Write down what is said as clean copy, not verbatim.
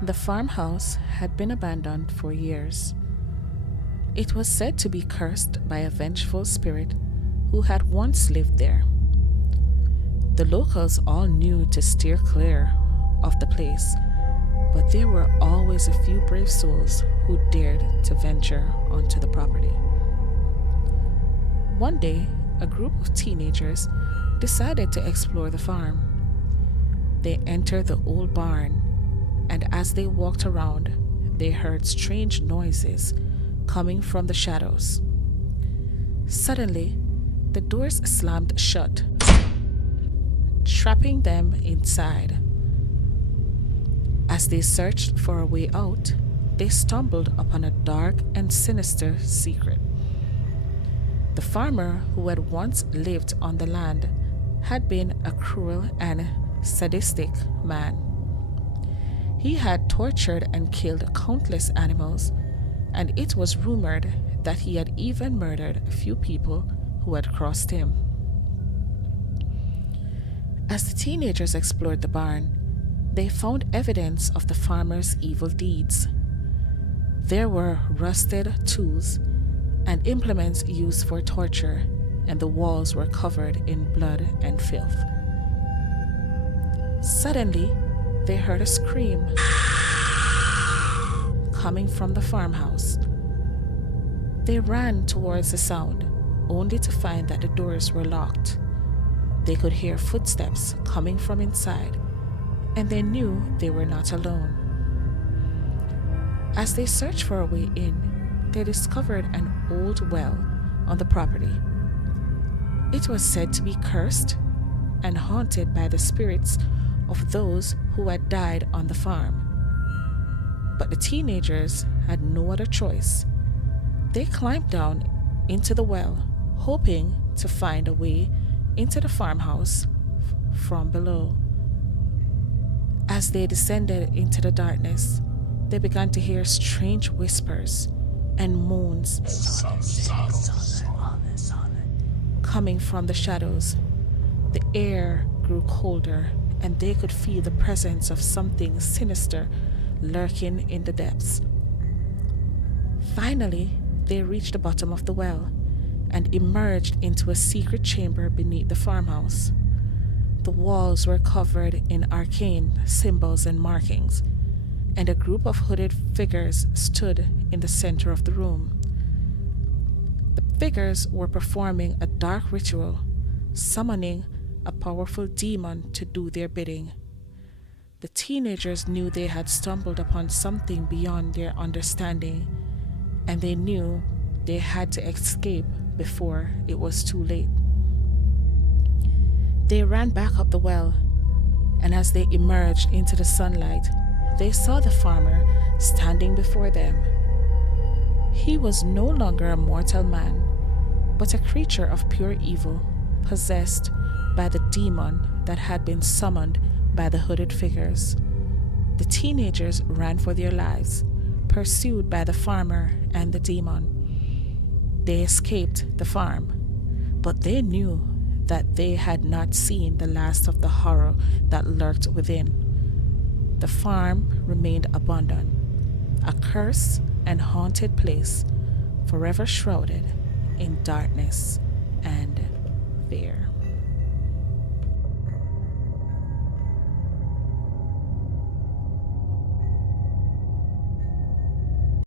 The farmhouse had been abandoned for years. It was said to be cursed by a vengeful spirit who had once lived there. The locals all knew to steer clear of the place, but there were always a few brave souls who dared to venture onto the property. One day, a group of teenagers decided to explore the farm. They entered the old barn, and as they walked around, they heard strange noises coming from the shadows. Suddenly, the doors slammed shut, trapping them inside. As they searched for a way out, they stumbled upon a dark and sinister secret. The farmer who had once lived on the land had been a cruel and sadistic man. He had tortured and killed countless animals, and it was rumored that he had even murdered a few people who had crossed him. As the teenagers explored the barn, they found evidence of the farmer's evil deeds. There were rusted tools and implements used for torture, and the walls were covered in blood and filth. Suddenly, they heard a scream coming from the farmhouse. They ran towards the sound, only to find that the doors were locked. They could hear footsteps coming from inside, and they knew they were not alone. As they searched for a way in, they discovered an old well on the property. It was said to be cursed and haunted by the spirits of those who had died on the farm. But the teenagers had no other choice. They climbed down into the well, hoping to find a way into the farmhouse from below. As they descended into the darkness, they began to hear strange whispers and moans coming from the shadows. The air grew colder, and they could feel the presence of something sinister lurking in the depths. Finally, they reached the bottom of the well and emerged into a secret chamber beneath the farmhouse. The walls were covered in arcane symbols and markings, and a group of hooded figures stood in the center of the room. The figures were performing a dark ritual, summoning a powerful demon to do their bidding. The teenagers knew they had stumbled upon something beyond their understanding, and they knew they had to escape before it was too late. They ran back up the well, and as they emerged into the sunlight, they saw the farmer standing before them. He was no longer a mortal man, but a creature of pure evil, possessed by the demon that had been summoned by the hooded figures. The teenagers ran for their lives, pursued by the farmer and the demon. They escaped the farm, but they knew that they had not seen the last of the horror that lurked within. The farm remained abandoned, a cursed and haunted place, forever shrouded in darkness and fear.